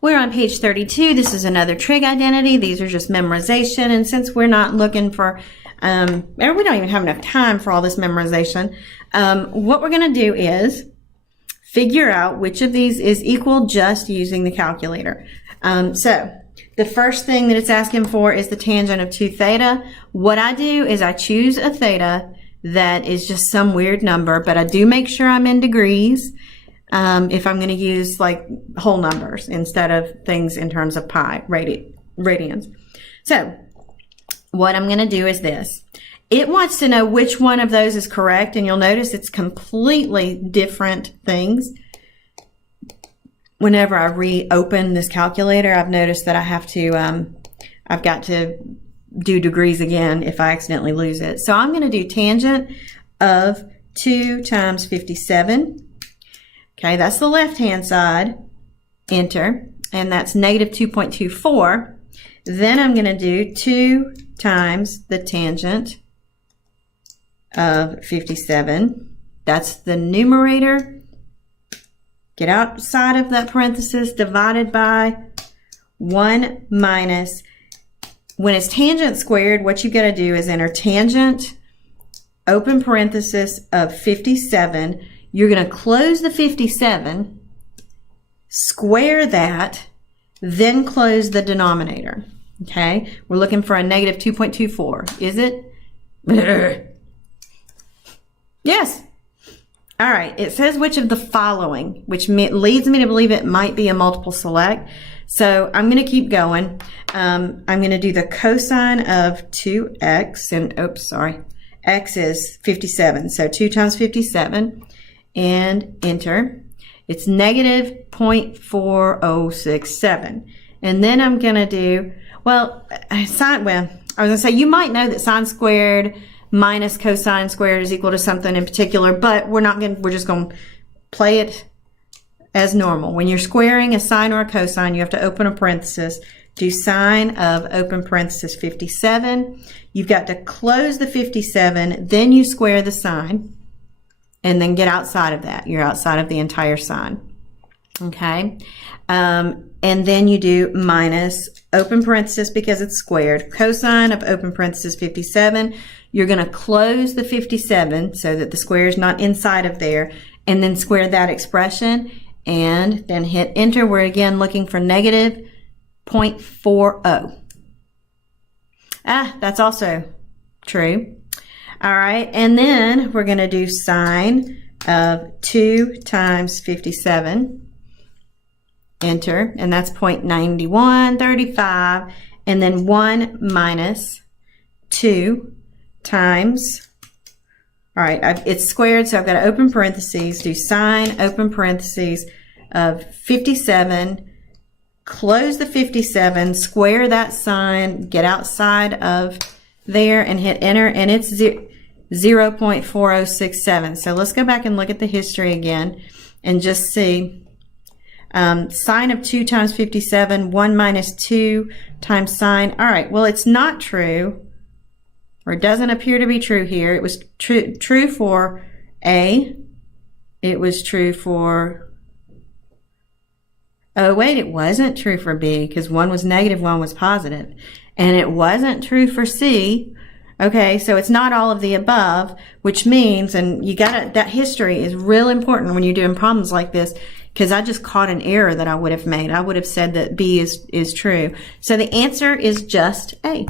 We're on page 32. This is another trig identity. These are just memorization. And since we're not looking for, or we don't even have enough time for all this memorization, what we're going to do is figure out which of these is equal just using the calculator. So the first thing that it's asking for is the tangent of 2 theta. What I do is I choose a theta that is just some weird number, but I do make sure I'm in degrees if I'm going to use like whole numbers instead of things in terms of pi, radians. So what I'm going to do is this. It wants to know which one of those is correct, and you'll notice it's completely different things. Whenever I reopen this calculator, I've noticed that I have to, I've got to do degrees again if I accidentally lose it. So I'm going to do tangent of 2 times 57. Okay, that's the left-hand side. Enter. And that's negative 2.24. Then I'm going to do 2 times the tangent of 57. That's the numerator. Get outside of that parenthesis, divided by 1 minus. When it's tangent squared, what you've got to do is enter tangent, open parenthesis of 57. You're going to close the 57, square that, then close the denominator. Okay? We're looking for a negative 2.24. Is it? Yes. All right. It says which of the following, which leads me to believe it might be a multiple select. So I'm going to keep going. I'm going to do the cosine of 2x, and oops, sorry. X is 57. So 2 times 57, and enter. It's negative 0.4067. And then I'm going to do, I was going to say, you might know that sine squared minus cosine squared is equal to something in particular, but we're just going to play it as normal. When you're squaring a sine or a cosine, you have to open a parenthesis, do sine of open parenthesis 57. You've got to close the 57, then you square the sine, and then get outside of that. You're outside of the entire sine. Okay? And then you do minus open parenthesis because it's squared. Cosine of open parenthesis 57. You're going to close the 57 so that the square is not inside of there, and then square that expression, and then hit enter. We're again looking for negative 0.40. That's also true. All right, and then we're going to do sine of 2 times 57. Enter, and that's 0.9135, and then 1 minus 2 times, all right, it's squared, so I've got to open parentheses, do sine, open parentheses of 57, close the 57, square that sine, get outside of there, and hit enter, and it's 0.4067. So let's go back and look at the history again and just see. Sine of 2 times 57, 1 minus 2 times sine. All right, well, it's not true, or it doesn't appear to be true here. It was true for A. It was true for, oh, wait, it wasn't true for B because one was negative, one was positive. And it wasn't true for C. Okay, so it's not all of the above, which means, and you gotta, that history is real important when you're doing problems like this, because I just caught an error that I would have made. I would have said that B is true. So the answer is just A.